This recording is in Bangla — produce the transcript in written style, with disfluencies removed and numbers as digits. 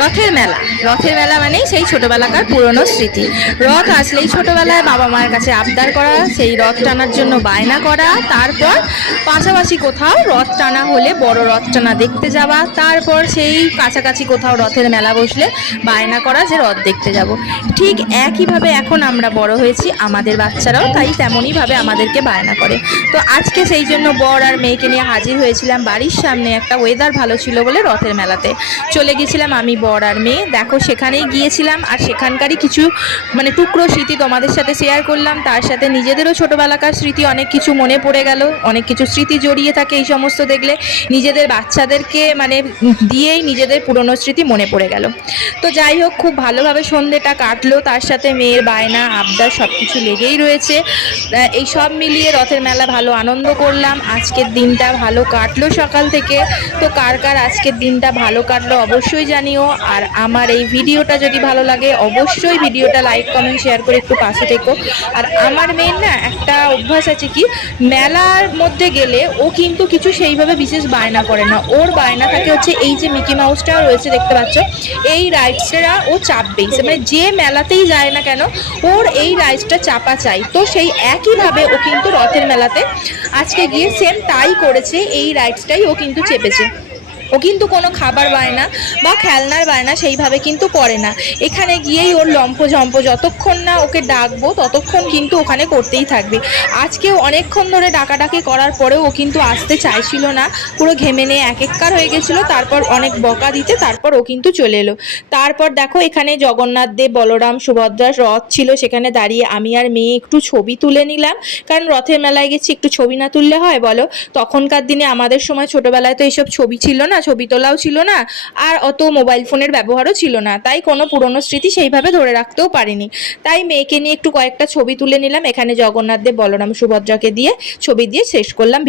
রথের মেলা, রথের মেলা মানেই সেই ছোটবেলাকার পুরনো স্মৃতি। রথ আসলেই ছোটবেলায় বাবা মায়ের কাছে আবদার করা, সেই রথ টানার জন্য বায়না করা, তারপর পাশাপাশি কোথাও রথ টানা হলে বড় রথ টানা দেখতে যাওয়া, তারপর সেই কাছাকাছি কোথাও রথের মেলা বসলে বায়না করা যে রথ দেখতে যাব। ঠিক একইভাবে এখন আমরা বড় হয়েছি, আমাদের বাচ্চারাও তাই তেমনইভাবে আমাদেরকে বায়না করে। তো আজকে সেই জন্য বর আর মেয়েকে নিয়ে হাজির হয়েছিলাম বাড়ির সামনে। একটা ওয়েদার ভালো ছিল বলে রথের মেলাতে চলে গেছিলাম আমি, বর আর মেয়ে। দেখো সেখানেই গিয়েছিলাম, আর সেখানকারই কিছু টুকরো স্মৃতি তোমাদের সাথে শেয়ার করলাম। তার সাথে নিজেদেরও ছোটোবেলাকার স্মৃতি অনেক কিছু মনে পড়ে গেল, অনেক কিছু স্মৃতি জড়িয়ে থাকে এই সমস্ত দেখলে। নিজেদের বাচ্চাদেরকে দিয়েই নিজেদের পুরনো স্মৃতি মনে পড়ে গেল। তো যাই হোক, খুব ভালোভাবে সন্ধ্যেটা কাটলো, তার সাথে মেয়ের বায়না আবদার সব কিছু লেগেই রয়েছে। এই সব মিলিয়ে রথের মেলা ভালো আনন্দ করলাম। আজকের দিনটা ভালো কাটলো সকাল থেকে। তো কার কার আজকের দিনটা ভালো কাটলো অবশ্যই জানিও। আর আমার এই ভিডিওটা যদি ভালো লাগে অবশ্যই ভিডিওটা লাইক কমেন্ট শেয়ার করে একটু পাশে থেকো। আর আমার মেয়ের না একটা অভ্যাস আছে, কি মেলার মধ্যে গেলে ও কিন্তু কিছু সেইভাবে বিশেষ বায়না করে না। ওর বায়না থাকে হচ্ছে এই যে মিকি মাউসটা রয়েছে দেখতে পাচ্ছ, এই রাইডসটা ও চাপবেই, যে মেলাতেই যায় না কেন ওর এই রাইডসটা চাপা চাই। তো সেই একইভাবে ও কিন্তু রথের মেলাতে আজকে গিয়ে সেম তাই করেছে, এই রাইডসটাই ও কিন্তু চেপেছে। ও কিন্তু কোনো খাবার বায়না বা খেলনার বায়না সেইভাবে কিন্তু করে না। এখানে গিয়েই ওর লম্ফঝম্প, যতক্ষণ না ওকে ডাকবো ততক্ষণ কিন্তু ওখানে করতেই থাকবে। আজকেও অনেকক্ষণ ধরে ডাকাডাকি করার পরেও ও কিন্তু আসতে চাইছিল না, পুরো ঘেমে নিয়ে একাকার হয়ে গেছিলো। তারপর অনেক বকা দিতে তারপর ও কিন্তু চলে এলো। তারপর দেখো এখানে জগন্নাথ দেব, বলরাম, সুভদ্রার রথ ছিল, সেখানে দাঁড়িয়ে আমি আর মেয়ে একটু ছবি তুলে নিলাম। কারণ রথের মেলায় গেছি, একটু ছবি না তুললে হয় বলো? তখনকার দিনে আমাদের সময় ছোটবেলায় তো এইসব ছবি ছিল না, ছবি তোলাও ছিল না, আর অত মোবাইল ফোনের ব্যবহারও ছিল না, তাই কোনো পুরনো স্মৃতি সেইভাবে ধরে রাখতেও পারিনি। তাই মেয়েকে নিয়ে একটু কয়েকটা ছবি তুলে নিলাম। এখানে জগন্নাথ দেব, বলরাম, সুভদ্রাকে দিয়ে ছবি দিয়ে শেষ করলাম।